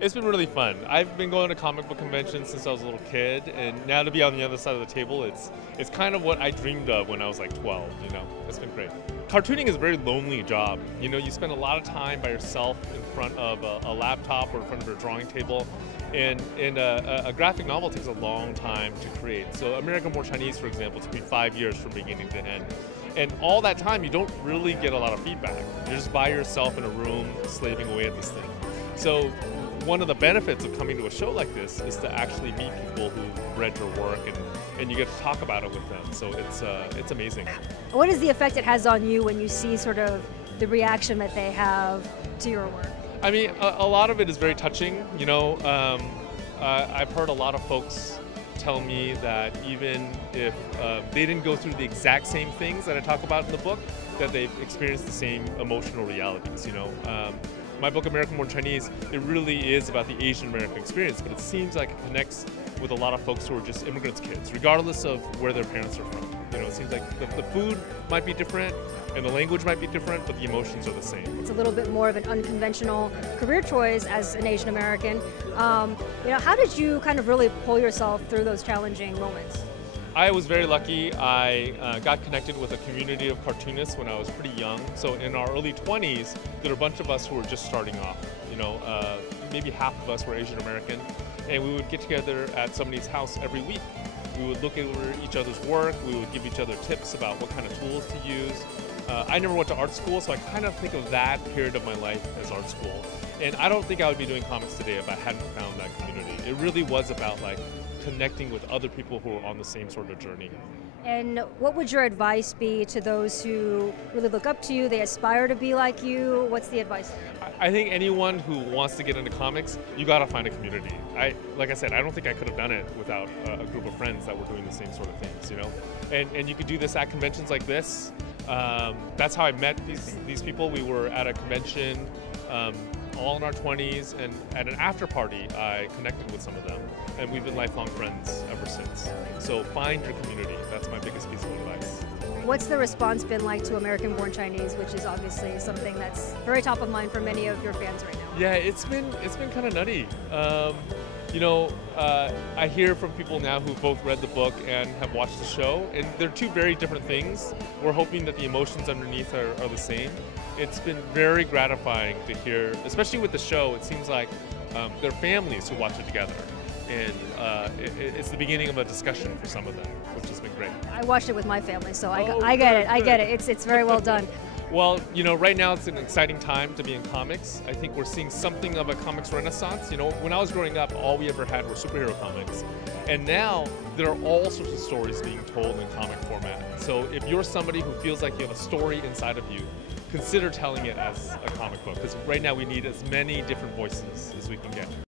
It's been really fun. I've been going to comic book conventions since I was a little kid, and now to be on the other side of the table, it's kind of what I dreamed of when I was like 12, you know? It's been great. Cartooning is a very lonely job. You know, you spend a lot of time by yourself in front of a laptop or in front of your drawing table, and a graphic novel takes a long time to create. So American Born Chinese, for example, took me 5 years from beginning to end. And all that time, you don't really get a lot of feedback. You're just by yourself in a room, slaving away at this thing. So one of the benefits of coming to a show like this is to actually meet people who read your work, and you get to talk about it with them. So it's amazing. What is the effect it has on you when you see sort of the reaction that they have to your work? I mean, a lot of it is very touching. You know, I've heard a lot of folks tell me that even if they didn't go through the exact same things that I talk about in the book, that they've experienced the same emotional realities, you know. My book, American Born Chinese, it really is about the Asian American experience, but it seems like it connects with a lot of folks who are just immigrants' kids, regardless of where their parents are from. You know, it seems like the food might be different and the language might be different, but the emotions are the same. It's a little bit more of an unconventional career choice as an Asian American. You know, how did you kind of really pull yourself through those challenging moments? I was very lucky. I got connected with a community of cartoonists when I was pretty young. So in our early 20s, there were a bunch of us who were just starting off. You know, maybe half of us were Asian American, and we would get together at somebody's house every week. We would look over each other's work. We would give each other tips about what kind of tools to use. I never went to art school, so I kind of think of that period of my life as art school. And I don't think I would be doing comics today if I hadn't found that community. It really was about like connecting with other people who are on the same sort of journey. And what would your advice be to those who really look up to you, they aspire to be like you? What's the advice? I think anyone who wants to get into comics, you gotta find a community. Like I said, I don't think I could have done it without a group of friends that were doing the same sort of things, you know? And you could do this at conventions like this. That's how I met these people. We were at a convention, all in our 20s, and at an after party, I connected with some of them, and we've been lifelong friends ever since. So find your community. That's my biggest piece of advice. What's the response been like to American Born Chinese, which is obviously something that's very top of mind for many of your fans right now? Yeah, it's been kind of nutty. You know, I hear from people now who both read the book and have watched the show, and they're two very different things. We're hoping that the emotions underneath are the same. It's been very gratifying to hear, especially with the show. It seems like they're families who watch it together, and it's the beginning of a discussion for some of them, which has been great. I watched it with my family, so I get it. I get it. It's very well done. Well, you know, right now it's an exciting time to be in comics. I think we're seeing something of a comics renaissance. You know, when I was growing up, all we ever had were superhero comics. And now there are all sorts of stories being told in comic format. So if you're somebody who feels like you have a story inside of you, consider telling it as a comic book, because right now we need as many different voices as we can get.